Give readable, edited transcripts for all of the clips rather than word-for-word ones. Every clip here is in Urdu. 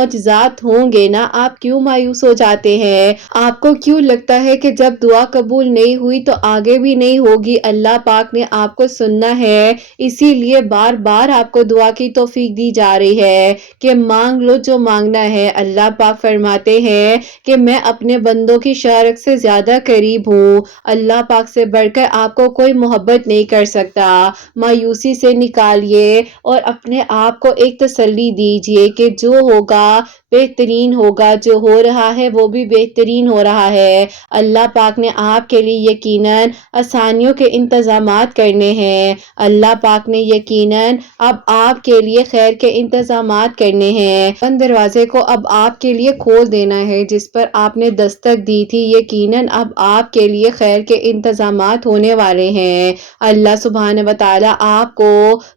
معجزات ہوں گے نا، آپ کیوں مایوس ہو جاتے ہیں؟ آپ کو کیوں لگتا ہے کہ جب دعا قبول نہیں ہوئی تو آگے بھی نہیں ہوگی؟ اللہ پاک نے آپ کو سننا ہے، اسی لیے بار بار آپ کو دعا کی توفیق دی جا رہی ہے کہ مانگ لو جو مانگنا ہے۔ اللہ پاک فرماتے ہیں کہ میں اپنے بندوں کی شارک سے زیادہ قریب ہوں، اللہ پاک سے بڑھ کر آپ کو کوئی محبت نہیں کر سکتا۔ مایوسی سے نکالیے اور اپنے آپ کو ایک تسلی دیجئے کہ جو ہوگا بہترین ہوگا، جو ہو رہا ہے وہ بھی بہترین ہو رہا ہے۔ اللہ پاک نے آپ کے لیے یقیناً آسانیوں کے انتظامات کرنے ہیں، اللہ پاک نے یقیناً اب آپ کے لیے خیر کے انتظامات کرنے ہیں۔ بند دروازے کو اب آپ کے لیے کھول دینا ہے جس پر آپ نے دستک دی تھی، یقیناً اب آپ کے لیے خیر کے انتظامات ہونے والے ہیں۔ اللہ سبحانہ و تعالیٰ آپ کو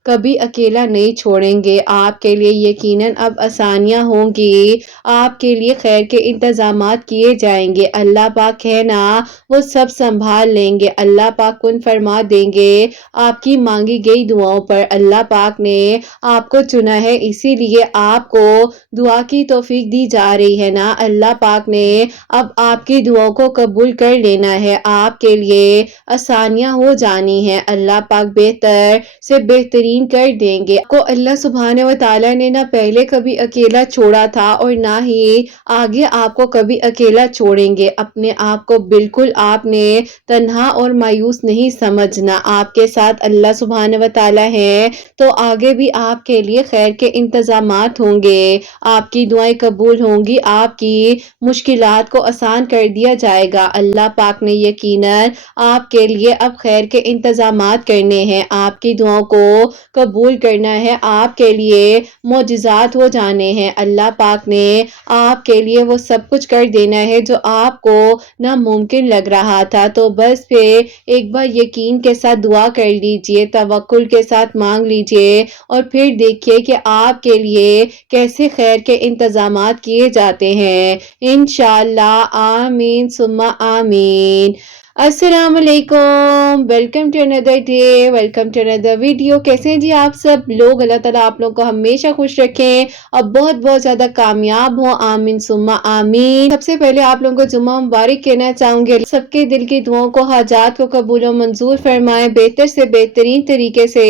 کبھی اکیلا نہیں چھوڑیں گے، آپ کے لیے یقیناً اب آسانیاں ہوں گی، آپ کے لیے خیر کے انتظامات کیے جائیں گے۔ اللہ پاک ہے نا، وہ سب سنبھال لیں گے، اللہ پاک کن فرما دیں گے آپ کی مانگی گئی دعاؤں پر۔ اللہ پاک نے آپ کو چنا ہے، اسی لیے آپ کو دعا کی توفیق دی جا رہی ہے نا۔ اللہ پاک نے اب آپ کی دعاؤں کو قبول کر لینا ہے، آپ کے لیے آسانیاں ہو جانی ہیں، اللہ پاک بہتر سے بہترین کر دیں گے۔ آپ کو اللہ سبحانہ و تعالیٰ نے نہ پہلے کبھی اکیلا چھوڑا تھا اور نہ ہی آگے آپ کو کبھی اکیلا چھوڑیں گے۔ اپنے آپ کو بالکل آپ نے تنہا اور مایوس نہیں سمجھنا، آپ کے ساتھ اللہ سبحانہ و تعالیٰ ہے تو آگے بھی آپ کے لیے خیر کے انتظامات ہوں گے، آپ کی دعائیں قبول ہوں گی، آپ کی مشکلات کو آسان کر دیا جائے گا۔ اللہ پاک نے یقیناً آپ کے لیے اب خیر کے انتظامات کرنے ہیں، آپ کی دعاؤں کو قبول کرنا ہے، آپ کے لیے معجزات ہو جانے ہیں۔ اللہ پاک نے آپ کے لیے وہ سب کچھ کر دینا ہے جو آپ کو ناممکن لگ رہا تھا، تو بس پھر ایک بار یقین کے ساتھ دعا کر لیجئے، توکل کے ساتھ مانگ لیجئے اور پھر دیکھیے کہ آپ کے لیے کیسے خیر کے انتظامات کیے جاتے ہیں، انشاءاللہ۔ آمین ثم آمین۔ السلام علیکم، welcome to another day, welcome to another video. کیسے ہیں جی آپ سب لوگ؟ اللہ تعالیٰ آپ لوگوں کو ہمیشہ خوش رکھیں اور بہت بہت زیادہ کامیاب ہوں، آمین ثم آمین۔ سب سے پہلے آپ لوگوں کو جمعہ مبارک کہنا چاہوں گے، سب کے دل کی دعاؤں کو، حاجات کو قبول و منظور فرمائے، بہتر سے بہترین طریقے سے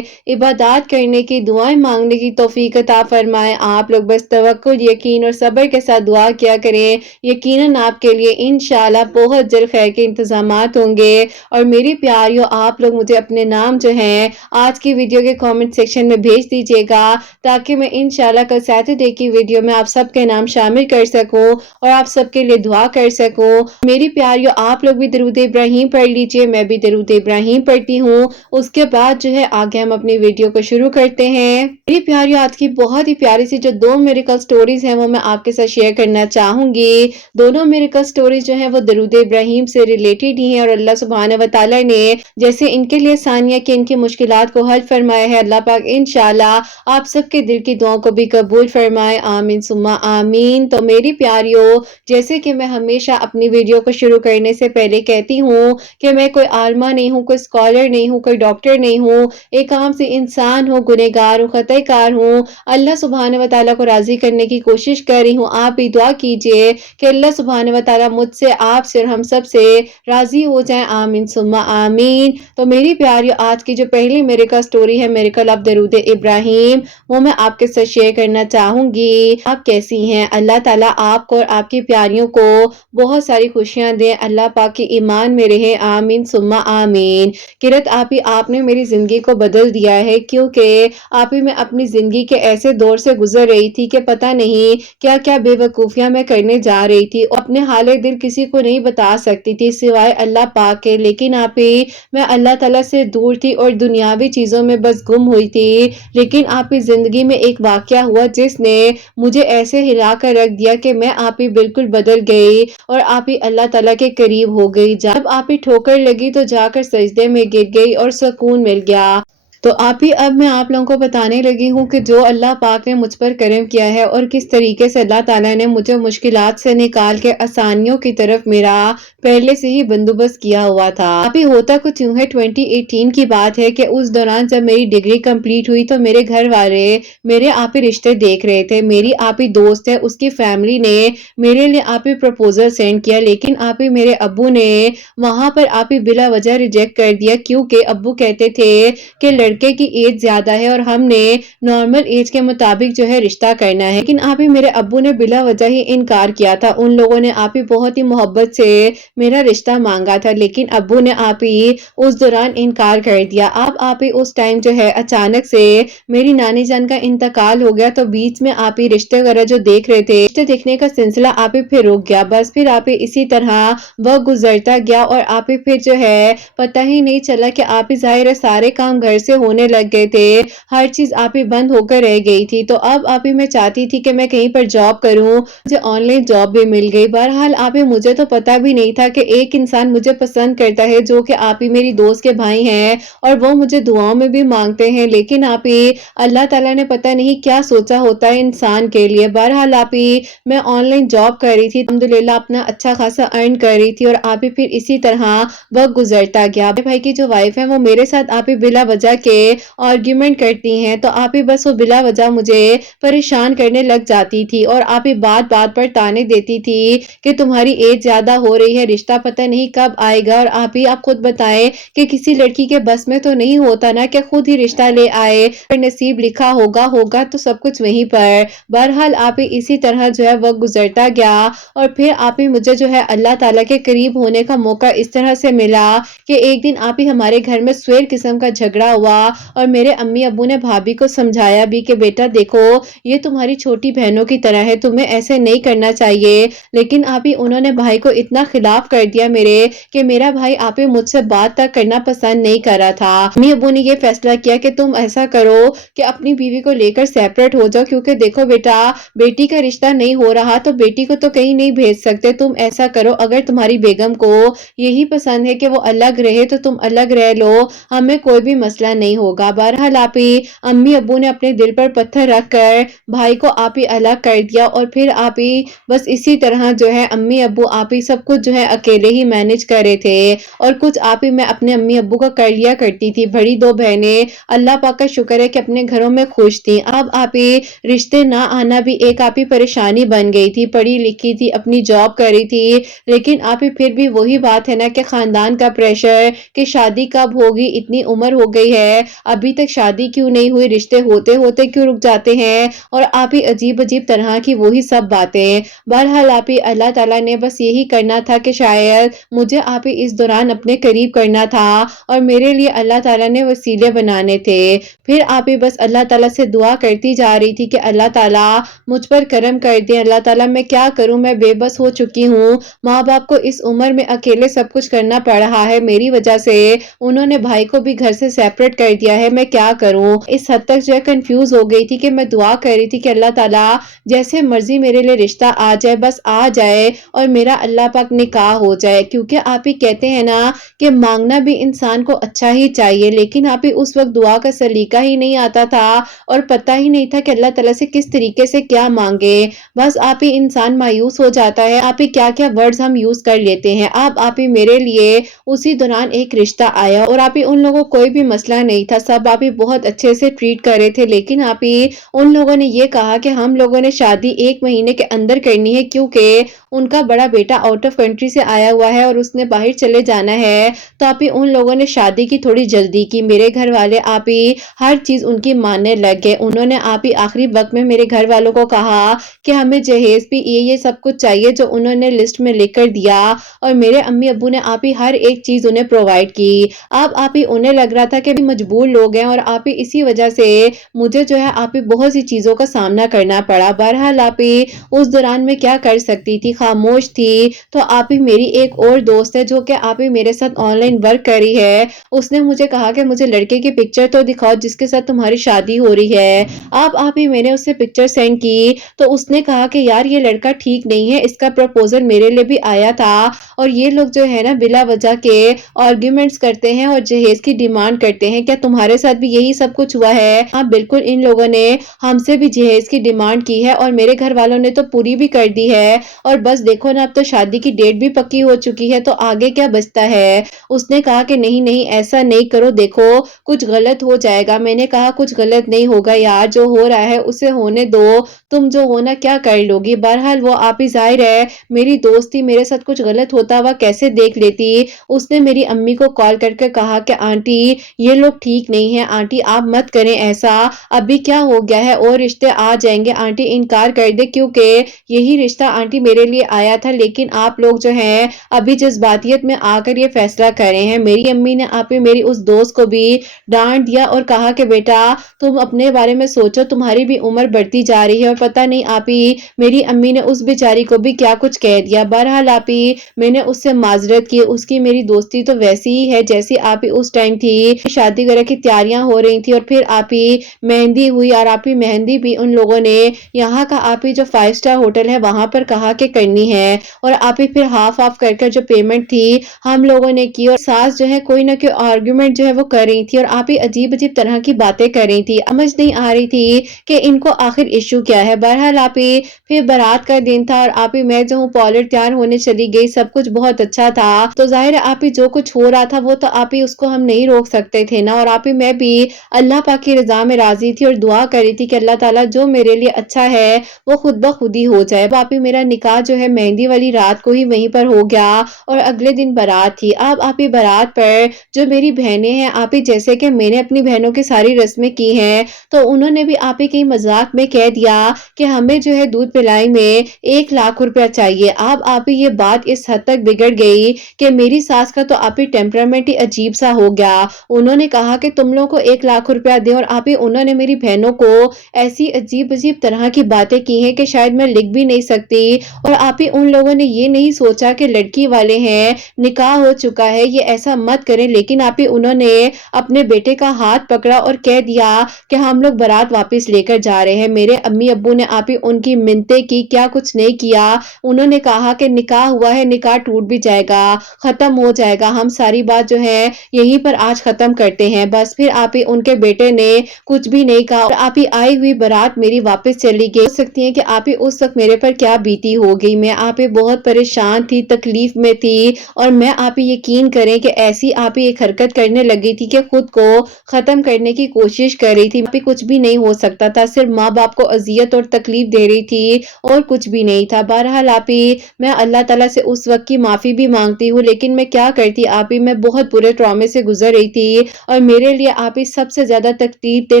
عبادات کرنے کی، دعائیں مانگنے کی توفیق عطا فرمائے۔ آپ لوگ بس توکل، یقین اور صبر کے ساتھ دعا کیا کریں، یقیناً آپ کے لیے انشاءاللہ بہت جلد خیر کے انتظامات ہوں گے۔ اور میری پیاریوں، آپ لوگ مجھے اپنے نام جو ہیں آج کی ویڈیو کے کامنٹ سیکشن میں بھیج دیجیے گا تاکہ میں انشاءاللہ کل سیٹرڈے کی ویڈیو میں آپ سب کے نام شامل کر سکوں اور آپ سب کے لیے دعا کر سکوں۔ میری پیاریوں، آپ لوگ بھی درود ابراہیم پڑھ لیجیے، میں بھی درود ابراہیم پڑھتی ہوں، اس کے بعد جو ہے آگے ہم اپنی ویڈیو کو شروع کرتے ہیں۔ میری پیاریوں، آج کی بہت ہی پیاری سی جو دو میریکل سٹوریز ہیں وہ میں آپ کے ساتھ شیئر کرنا چاہوں گی۔ دونوں میریکل سٹوریز جو ہیں وہ درود ابراہیم سے ریلیٹڈ ہی ہیں اور اللہ سبحانہ و تعالیٰ نے جیسے ان کے لیے آسانیاں کی، ان کی مشکلات کو حل فرمایا ہے، اللہ پاک انشاءاللہ آپ سب کے دل کی دعاؤں کو بھی قبول فرمائے، آمین ثم آمین۔ تو میری پیاریوں، جیسے کہ میں ہمیشہ اپنی ویڈیو کو شروع کرنے سے پہلے کہتی ہوں کہ میں کوئی عالمہ نہیں ہوں، کوئی اسکالر نہیں ہوں، کوئی ڈاکٹر نہیں ہوں، ایک عام سی انسان ہوں، گنہگار ہوں، خطا کار ہوں، اللہ سبحانہ و تعالیٰ کو راضی کرنے کی کوشش کر رہی ہوں۔ آپ بھی دعا کیجئے کہ اللہ سبحانہ و تعالیٰ مجھ سے، آپ سے اور ہم سب سے راضی ہو جائیں، آمین ثم آمین۔ تو میری پیاریوں، آج کی جو پہلی میریکل سٹوری ہے، میریکل آف درود ابراہیم، وہ میں آپ کے ساتھ شیئر کرنا چاہوں گی۔ آپ کیسی ہیں؟ اللہ تعالیٰ آپ کو اور آپ کی پیاریوں کو بہت ساری خوشیاں دیں، اللہ پاک کی ایمان میں رہے، آمین ثم آمین۔ کرت آپ نے میری زندگی کو بدل دیا ہے، کیونکہ آپ ہی میں اپنی زندگی کے ایسے دور سے گزر رہی تھی کہ پتہ نہیں کیا کیا بے وقوفیاں میں کرنے جا رہی تھی، اور اپنے حال دل کسی کو نہیں بتا سکتی تھی سوائے اللہ پاک کے، لیکن آپ ہی میں اللہ تعالیٰ سے دور تھی اور دنیاوی چیزوں میں بس گم ہوئی تھی۔ لیکن آپ کی زندگی میں ایک واقعہ ہوا جس نے مجھے ایسے ہلا کر رکھ دیا کہ میں آپ ہی بالکل بدل گئی اور آپ ہی اللہ تعالیٰ کے قریب ہو گئی۔ جب آپ ہی ٹھوکر لگی تو جا کر سجدے میں گر گئی اور سکون مل گیا۔ تو آپ ہی اب میں آپ لوگوں کو بتانے لگی ہوں کہ جو اللہ پاک نے مجھ پر کرم کیا ہے اور کس طریقے سے اللہ تعالیٰ نے مجھے مشکلات سے نکال کے آسانیوں کی طرف میرا پہلے سے ہی بندوبست کیا ہوا تھا۔ آپ ہی ہوتا کچھ یوں ہے 2018 کی بات ہے کہ اس دوران جب میری ڈگری کمپلیٹ ہوئی تو میرے گھر والے میرے آپ ہی رشتے دیکھ رہے تھے۔ میری آپ ہی دوست ہے، اس کی فیملی نے میرے لیے آپ ہی پروپوزل سینڈ کیا، لیکن آپ ہی میرے ابو نے وہاں پر آپ ہی بلا وجہ ریجیکٹ کر دیا، کیونکہ ابو کہتے تھے کہ لڑکے کی ایج زیادہ ہے اور ہم نے نارمل ایج کے مطابق جو ہے رشتہ کرنا ہے۔ لیکن آپ ہی میرے ابو نے بلا وجہ ہی انکار کیا تھا۔ ان لوگوں نے آپ ہی بہت ہی محبت سے میرا رشتہ مانگا تھا، لیکن ابو نے آپ ہی اس دوران انکار کر دیا۔ اب آپ ہی اس ٹائم جو ہے اچانک سے میری نانی جان کا انتقال ہو گیا، تو بیچ میں آپ ہی رشتے وغیرہ جو دیکھ رہے تھے، رشتے دیکھنے کا سلسلہ آپ ہی پھر رک گیا۔ بس پھر آپ ہی اسی طرح وقت گزرتا گیا اور آپ ہی پھر جو ہے پتہ ہی نہیں چلا کہ آپ ہی ظاہر ہے سارے کام گھر سے ہونے لگ گئے تھے، ہر چیز آپ ہی بند ہو کر رہ گئی تھی۔ تو اب آپ ہی میں چاہتی تھی کہ میں کہیں پر جاب کروں، مجھے آن لائن جاب بھی مل گئی۔ بہرحال آپ ہی مجھے تو پتہ بھی نہیں تھا کہ ایک انسان مجھے پسند کرتا ہے جو کہ آپ ہی میری دوست کے بھائی ہیں اور وہ مجھے دعاؤں میں بھی مانگتے ہیں، لیکن آپ ہی اللہ تعالیٰ نے پتہ نہیں کیا سوچا ہوتا ہے انسان کے لیے۔ بہرحال آپ ہی میں آن لائن جاب کر رہی تھی، الحمدللہ اپنا اچھا خاصا ارن کر رہی تھی، اور آپ ہی پھر اسی طرح وقت گزرتا گیا۔ میرے بھائی کی جو وائف ہے وہ میرے ساتھ آپ ہی بلا وجہ کے آرگیومنٹ کرتی ہیں، تو آپ ہی بس وہ بلا وجہ مجھے پریشان کرنے لگ جاتی تھی اور آپ ہی بات بات پر تانے دیتی تھی کہ تمہاری ایج زیادہ ہو رہی ہے، رشتہ پتہ نہیں کب آئے گا، اور آپ ہی آپ خود بتائیں کہ کسی لڑکی کے بس میں تو نہیں ہوتا نا کہ خود ہی رشتہ لے آئے، پر نصیب لکھا ہوگا تو سب کچھ وہیں پر۔ بہرحال آپ ہی اسی طرح جو ہے وقت گزرتا گیا، اور پھر آپ ہی مجھے جو ہے اللہ تعالیٰ کے قریب ہونے کا موقع اس طرح سے ملا کہ ایک دن آپ ہی ہمارے گھر میں سویر قسم کا جھگڑا ہوا، اور میرے امی ابو نے بھابھی کو سمجھایا بھی کہ بیٹا دیکھو یہ تمہاری چھوٹی بہنوں کی طرح ہے، تمہیں ایسے نہیں کرنا چاہیے، لیکن آپ ہی انہوں نے بھائی کو اتنا خلاف کر دیا میرے کہ میرا بھائی آپ ہی مجھ سے بات تک کرنا پسند نہیں کر رہا تھا۔ امی ابو نے یہ فیصلہ کیا کہ تم ایسا کرو کہ اپنی بیوی کو لے کر سیپریٹ ہو جاؤ، کیونکہ دیکھو بیٹا بیٹی کا رشتہ نہیں ہو رہا تو بیٹی کو تو کہیں نہیں بھیج سکتے، تم ایسا کرو اگر تمہاری بیگم کو یہی پسند ہے کہ وہ الگ رہے تو تم الگ رہ لو، ہمیں کوئی بھی مسئلہ نہیں ہوگا۔ بہرحال آپ ہی امی ابو نے اپنے دل پر پتھر رکھ کر بھائی کو آپ ہی الگ کر دیا، اور پھر آپ ہی بس اسی طرح جو ہے امی ابو آپ ہی سب کچھ جو ہے اکیلے ہی مینج کر رہے تھے، اور کچھ آپ ہی میں اپنے امی ابو کا کر لیا کرتی تھی۔ بڑی دو بہنیں اللہ پاک کا شکر ہے کہ اپنے گھروں میں خوش تھیں۔ اب آپ ہی رشتے نہ آنا بھی ایک آپ ہی پریشانی بن گئی تھی، پڑھی لکھی تھی، اپنی جاب کر رہی تھی، لیکن آپ ہی پھر بھی وہی بات ہے نا کہ خاندان کا پریشر کہ شادی کب ہوگی، اتنی عمر ہو گئی ہے ابھی تک شادی کیوں نہیں ہوئی، رشتے ہوتے ہوتے کیوں رک جاتے ہیں، اور آپ ہی عجیب عجیب طرح کی وہی سب باتیں۔ بہرحال آپ ہی اللہ تعالیٰ نے بس یہی کرنا تھا کہ شاید مجھے آپ ہی اس دوران اپنے قریب کرنا تھا، اور میرے لیے اللہ تعالیٰ نے وسیلے بنانے تھے۔ پھر آپ ہی بس اللہ تعالیٰ سے دعا کرتی جا رہی تھی کہ اللہ تعالیٰ مجھ پر کرم کر دیں، اللہ تعالیٰ میں کیا کروں، میں بے بس ہو چکی ہوں، ماں باپ کو اس عمر میں اکیلے سب کچھ کرنا پڑ رہا ہے، میری وجہ سے انہوں نے بھائی کو بھی گھر سے سیپریٹ کر دیا ہے، میں کیا کروں۔ اس حد تک جو ہے کنفیوز ہو گئی تھی کہ میں دعا کر رہی تھی کہ اللہ تعالیٰ جیسے مرضی میرے لیے رشتہ آ جائے، بس آ جائے اور میرا اللہ پاک نکاح ہو جائے، کیونکہ آپ ہی کہتے ہیں نا کہ مانگنا بھی انسان کو اچھا ہی چاہیے، لیکن آپ ہی اس وقت دعا کا سلیقہ ہی نہیں آتا تھا اور پتہ ہی نہیں تھا کہ اللہ تعالیٰ سے کس طریقے سے کیا مانگے، بس آپ ہی انسان مایوس ہو جاتا ہے، آپ ہی کیا کیا ورڈز ہم یوز کر لیتے ہیں۔ اب آپ ہی میرے لیے اسی دوران ایک رشتہ آیا، اور آپ ہی ان لوگوں کوئی بھی مسئلہ نہیں تھا، سب آپ ہی بہت اچھے سے ٹریٹ کر رہے تھے، لیکن آپ ہی ان لوگوں نے یہ کہا کہ ہم لوگوں نے شادی 1 مہینے کے اندر کرنی ہے، کیونکہ ان کا بڑا بیٹا آؤٹ آف کنٹری سے آیا ہوا ہے اور اس نے باہر چلے جانا ہے، تو آپ ہی ان لوگوں نے شادی کی تھوڑی جلدی کی۔ میرے گھر والے آپ ہی ہر چیز ان کی ماننے لگ گئے، انہوں نے آپ ہی آخری وقت میں میرے گھر والوں کو کہا کہ ہمیں جہیز بھی یہ سب کچھ چاہیے جو انہوں نے لسٹ میں لکھ کر دیا، اور میرے امی ابو نے آپ ہی ہر ایک چیز انہیں پرووائڈ کی۔ اب آپ ہی انہیں لگ رہا تھا کہ مجبور لوگ ہیں، اور آپ ہی اسی وجہ سے مجھے جو ہے آپ ہی بہت سی چیزوں کا سامنا کرنا پڑا۔ بہرحال آپ ہی اس دوران میں کیا کر سکتی تھی، خاموش تھی تو آپ ہی میری ایک اور دوست ہے جو کہ آپ ہی میرے ساتھ آن لائن ورک کر رہی ہے، اس نے مجھے کہا کہ مجھے لڑکے کی پکچر تو دکھاؤ جس کے ساتھ تمہاری شادی ہو رہی ہے۔ آپ ہی میں نے اس سے پکچر سینڈ کی تو اس نے کہا کہ یار یہ لڑکا ٹھیک نہیں ہے، اس کا پروپوزل میرے لیے بھی آیا تھا اور یہ لوگ جو ہے نا بلا وجہ کے آرگیومنٹس کرتے ہیں اور جہیز کی ڈیمانڈ کرتے ہیں، کیا تمہارے ساتھ بھی یہی سب کچھ ہوا ہے؟ ہاں بالکل، ان لوگوں نے ہم سے بھی جہیز کی ڈیمانڈ کی ہے اور میرے گھر والوں نے تو پوری بھی کر دی ہے اور بس دیکھو نا اب تو شادی کی ڈیٹ بھی پکی ہو چکی ہے تو آگے کیا بچتا ہے۔ اس نے کہا کہ نہیں نہیں ایسا نہیں کرو، دیکھو کچھ غلط ہو جائے گا۔ میں نے کہا کچھ غلط نہیں ہوگا یار، جو ہو رہا ہے اسے ہونے دو، تم جو ہونا کیا کر لو گی۔ بہرحال وہ آپ ہی ظاہر ہے میری دوست تھی، میرے ساتھ کچھ غلط ہوتا ہوا کیسے دیکھ لیتی۔ اس نے میری امی کو کال کر کے کہا کہ آنٹی یہ لوگ ٹھیک نہیں ہیں، آنٹی آپ مت کریں ایسا، ابھی کیا ہو گیا ہے اور رشتے آ جائیں گے، آنٹی انکار کر دے کیونکہ یہی رشتہ آنٹی میرے لیے آیا تھا، لیکن آپ لوگ جو ہیں ابھی جذباتیت میں آ کر یہ فیصلہ کرے ہیں۔ میری امی نے آپ ہی میری اس دوست کو بھی ڈانٹ دیا اور کہا کہ بیٹا تم اپنے بارے میں سوچو، تمہاری بھی عمر بڑھتی جا رہی ہے اور پتہ نہیں آپ ہی میری امی نے اس بیچاری کو بھی کیا کچھ کہہ دیا۔ بہرحال آپ ہی میں نے اس سے معذرت کی، اس کی میری دوستی تو ویسی ہی ہے جیسی آپ ہی اس ٹائم تھی، شادی وغیرہ کی تیاریاں ہو رہی تھی اور پھر آپ ہی مہندی ہوئی اور آپ ہی مہندی بھی ان لوگوں نے یہاں کا آپ ہی جو 5 اسٹار ہوٹل ہے وہاں پر کہا کہ کرنی ہے اور آپ ہی پھر ہاف آف کر جو پیمنٹ تھی ہم لوگوں نے کی اور ساس جو ہے کوئی نہ کوئی آرگومنٹ جو ہے وہ کر رہی تھی اور آپ ہی عجیب عجیب طرح کی باتیں کر رہی تھی، سمجھ نہیں آ رہی تھی کہ ان کو آخر ایشو کیا ہے۔ بہرحال آپ ہی پھر بارات کا دن تھا اور آپ ہی میں جو ہوں پارلر تیار ہونے چلی گئی، سب کچھ بہت اچھا تھا تو ظاہر ہے آپ ہی جو کچھ ہو رہا تھا وہ تو آپ ہی اس کو ہم نہیں روک سکتے تھے نا، اور آپ ہی میں بھی اللہ پاک کی رضا میں راضی تھی اور دعا کر رہی تھی کہ اللہ تعالیٰ جو میرے لیے اچھا ہے وہ خود بخود ہی ہو جائے۔ آپ ہی میرا نکاح جو ہے مہندی والی رات کو ہی وہیں پر ہو گیا اور اگلے دن بارات تھی۔ اب آپ ہی بارات پر جو میری بہنیں ہیں آپ ہی جیسے کہ میں نے اپنی بہنوں کی ساری رسمیں کی ہیں تو انہوں نے بھی آپ ہی کہیں مذاق میں کہہ دیا کہ ہمیں جو ہے دودھ پلائی میں 1 لاکھ روپیہ چاہیے۔ اب آپ ہی یہ بات اس حد تک بگڑ گئی کہ میری ساس کا تو آپ ہی ٹیمپرامنٹ ہی عجیب سا ہو گیا، انہوں نے کہا کہ تم لوگوں کو 1 لاکھ روپیہ دیں اور آپ ہی انہوں نے میری بہنوں کو ایسی عجیب عجیب طرح کی باتیں کی ہیں کہ شاید میں لکھ بھی نہیں سکتی، اور آپ ہی ان لوگوں نے یہ نہیں سوچا کہ لڑکی والے ہیں، نکاح ہو چکا ہے، یہ ایسا مت کریں، لیکن آپ ہی انہوں نے اپنے بیٹے کا ہاتھ پکڑا اور کہہ دیا کہ ہم لوگ بارات واپس لے کر جا رہے ہیں۔ میرے امی ابو نے آپ ہی ان کی منتیں کی، کیا کچھ نہیں کیا، انہوں نے کہا کہ نکاح ہوا ہے، نکاح ٹوٹ بھی جائے گا، ختم ہو جائے گا، ہم ساری بات جو ہے یہیں پر آج ختم کرتے ہیں بس۔ پھر آپ ہی ان کے بیٹے نے کچھ بھی نہیں کہا اور آپ ہی آئی ہوئی بارات میری واپس چلی گئی۔ سوچ سکتی ہیں کہ آپ ہی اس وقت میرے پر کیا بیتی ہوگی، میں آپ ہی بہت پریشان تھی، تکلیف میں تھی اور میں آپ ہی یقین کریں کہ ایسی آپ ہی ایک حرکت کرنے لگی تھی کہ خود کو ختم کرنے کی کوشش کر رہی تھی۔ آپ ہی کچھ بھی نہیں ہو سکتا تھا، صرف ماں باپ کو اذیت اور تکلیف دے رہی تھی اور کچھ بھی نہیں تھا۔ بہرحال آپ ہی میں اللہ تعالیٰ سے اس وقت کی معافی بھی مانگتی ہوں، لیکن میں کیا کرتی، آپ ہی میں بہت برے ٹرامے سے گزر رہی تھی اور میرے لیے آپ ہی سب سے زیادہ تکلیف دہ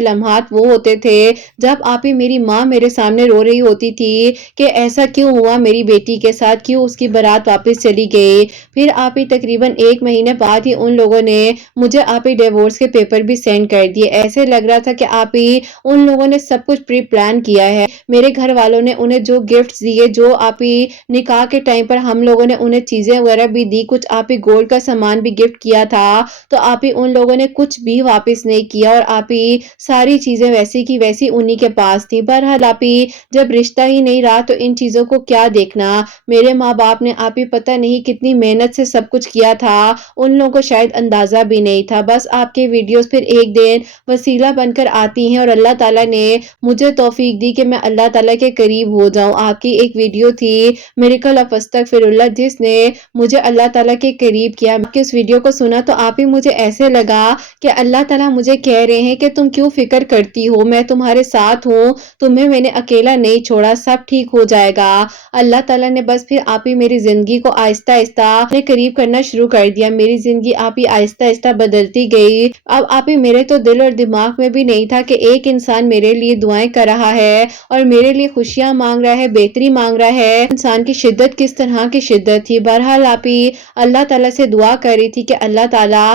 لمحات وہ ہوتے تھے جب آپ ہی میری ماں میرے سامنے رو رہی ہوتی تھی کہ ایسا کیوں ہوا میری بیٹی کے ساتھ، کیوں اس کی بارات واپس چلی گئی۔ پھر آپ ہی تقریباً 1 مہینے بعد ہی ان لوگوں نے مجھے آپ ہی ڈیورس کے پیپر بھی سینڈ کر دیے، ایسے لگ رہا تھا کہ آپ ہی ان لوگوں نے سب کچھ پری پلان کیا ہے۔ میرے گھر والوں نے انہیں جو گفٹس دیے، جو آپ ہی نکاح کے ٹائم پر ہم لوگوں نے انہیں چیزیں وغیرہ بھی دی، کچھ آپ ہی گولڈ کا سامان بھی گفٹ کیا تھا، تو آپ ہی ان لوگوں نے کچھ بھی واپس نہیں کیا اور آپ ہی ساری چیزیں ویسی کی ویسی انہی کے پاس تھی۔ بہرحال آپ ہی جب رشتہ ہی نہیں رہا تو ان چیزوں کو کیا دیکھنا، میرے ماں باپ نے آپ ہی پتہ نہیں کتنی محنت سے سب کچھ کیا تھا، ان لوگوں کو شاید اندازہ بھی نہیں تھا۔ بس آپ کے ویڈیوز پھر ایک دن وسیلہ بن کر آتی ہیں اور اللہ تعالیٰ نے مجھے توفیق دی کہ میں اللہ تعالیٰ کے قریب ہو جاؤں۔ آپ کی ایک ویڈیو تھی میریکل آف استغفراللہ جس نے مجھے اللہ تعالیٰ کے قریب کیا، آپ کی اس ویڈیو کو سنا تو آپ ہی مجھے ایسے لگا کہ اللہ تعالیٰ مجھے کہہ رہے ہیں کہ تم کیوں فکر کرتی ہو، میں تمہارے ساتھ ہوں، تمہیں میں نے اکیلا نہیں چھوڑا، سب ٹھیک ہو جائے گا۔ اللہ تعالیٰ نے بس پھر آپ ہی میری زندگی کو آہستہ آہستہ اپنے قریب کرنا شروع کر دیا، میری زندگی آپ ہی آہستہ آہستہ بدلتی گئی۔ اب آپ ہی میرے تو دل اور دماغ میں بھی نہیں تھا کہ ایک انسان میرے لیے دعائیں کر رہا ہے اور میرے لیے خوشیاں مانگ رہا ہے، بہتری مانگ رہا ہے، انسان کی شدت کس طرح کی شدت تھی۔ بہرحال آپ ہی اللہ تعالیٰ سے دعا کر رہی تھی کہ اللہ تعالیٰ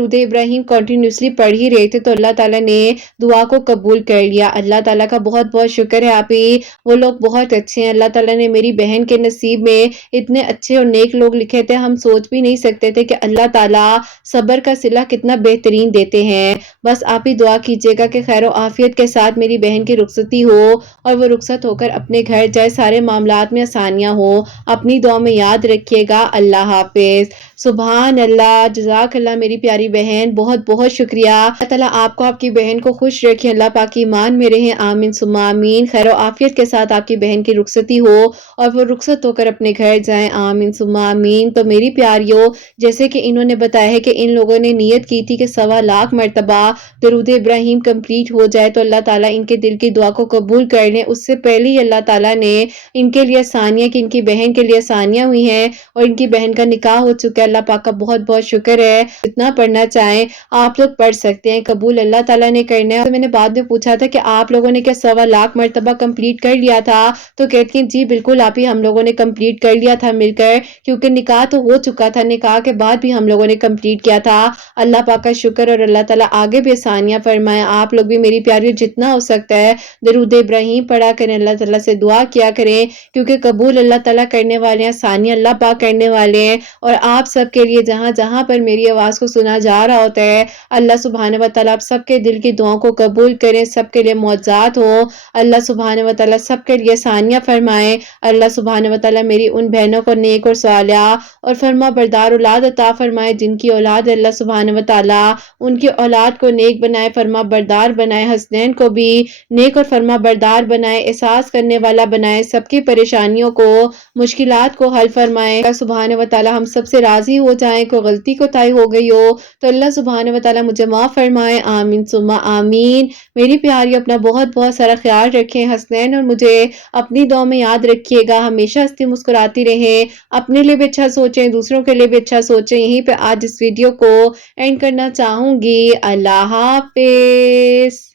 درود ابراہیم کنٹینیوسلی پڑھ ہی رہے تھے تو اللہ تعالیٰ نے دعا کو قبول کر لیا۔ اللہ تعالیٰ کا بہت بہت شکر ہے آپ ہی، وہ لوگ بہت اچھے ہیں۔ اللہ تعالیٰ نے میری بہن کے نصیب میں اتنے اچھے اور نیک لوگ لکھے تھے، ہم سوچ بھی نہیں سکتے تھے کہ اللہ تعالیٰ صبر کا صلہ کتنا بہترین دیتے ہیں۔ بس آپ ہی دعا کیجیے گا کہ خیر و عافیت کے ساتھ میری بہن کی رخصتی ہو اور وہ رخصت ہو کر اپنے گھر جائے، سارے معاملات میں آسانیاں ہو۔ اپنی دعا میں یاد رکھیے گا۔ اللہ حافظ۔ سبحان اللہ، جزاک اللہ میری پیاری بہن، بہت بہت شکریہ۔ اللہ تعالیٰ آپ کو، آپ کی بہن کو خوش رکھے، اللہ پاک ایمان میں رہیں، آمین ثم آمین۔ خیر و عافیت کے ساتھ آپ کی بہن کی رخصتی ہو اور وہ رخصت ہو کر اپنے گھر جائیں، آمین ثم آمین۔ تو میری پیاریوں، جیسے کہ انہوں نے بتایا ہے کہ ان لوگوں نے نیت کی تھی کہ 1.25 مرتبہ درود ابراہیم کمپلیٹ ہو جائے تو اللہ تعالیٰ ان کے دل کی دعا کو قبول کر لیں۔ اس سے پہلے ہی اللہ تعالیٰ نے ان کے لیے آسانیاں کی، ان کی بہن کے لیے آسانیاں ہوئی ہیں اور ان کی بہن کا نکاح ہو چکا ہے۔ اللہ پاک کا بہت بہت شکر ہے۔ جتنا پڑھنا چاہیں آپ لوگ پڑھ سکتے ہیں، قبول اللہ تعالیٰ نے کرنا ہے۔ تو میں نے بعد میں پوچھا تھا کہ آپ لوگوں نے کیا 1.25 مرتبہ کمپلیٹ کر لیا تھا؟ تو کہتی ہیں جی بالکل آپ ہی، ہم لوگوں نے کمپلیٹ کر لیا تھا مل کر، کیونکہ نکاح تو ہو چکا تھا، نکاح کے بعد بھی ہم لوگوں نے کمپلیٹ کیا تھا۔ اللہ پاک کا شکر، اور اللہ تعالیٰ آگے بھی آسانیاں فرمائے۔ آپ لوگ بھی میری پیاریوں جتنا ہو سکتا ہے درود ابراہیم پڑھا کریں، اللہ تعالیٰ سے دعا کیا کریں، کیونکہ قبول اللہ تعالیٰ کرنے والے ہیں، آسانیاں اللہ پاک کرنے والے ہیں۔ اور آپ سب کے لیے جہاں جہاں پر میری آواز کو سنا جا رہا ہوتا ہے، اللہ سبحانہ و تعالیٰ آپ سب کے دل کی دعاؤں کو قبول کریں، سب کے لیے معجزات ہوں، اللہ سبحانہ و تعالیٰ سب کے لیے آسانیاں فرمائیں۔ اللہ سبحانہ و تعالیٰ میری ان بہنوں کو نیک اور صالحہ اور فرما بردار اولاد عطا فرمائے، جن کی اولاد اللہ سبحانہ و تعالیٰ ان کی اولاد کو نیک بنائے، فرما بردار بنائے، حسنین کو بھی نیک اور فرما بردار بنائے، احساس کرنے والا بنائے، سب کی پریشانیوں کو، مشکلات کو حل فرمائے۔ اللہ سبحانہ و تعالیٰ ہم سب سے راضی ہو جائیں، کوئی غلطی کوتاہی ہو گئی ہو تو اللہ سبحانہ و تعالیٰ مجھے معاف فرمائے، آمین ثم آمین۔ میری پیاری اپنا بہت بہت سارا خیال رکھیں، حسنین اور مجھے اپنی دعا میں یاد رکھیے گا، ہمیشہ ہنستی مسکراتی رہیں، اپنے لیے بھی اچھا سوچیں، دوسروں کے لیے بھی اچھا سوچیں۔ یہیں پہ آج اس ویڈیو کو اینڈ کرنا چاہوں گی۔ اللہ حافظ۔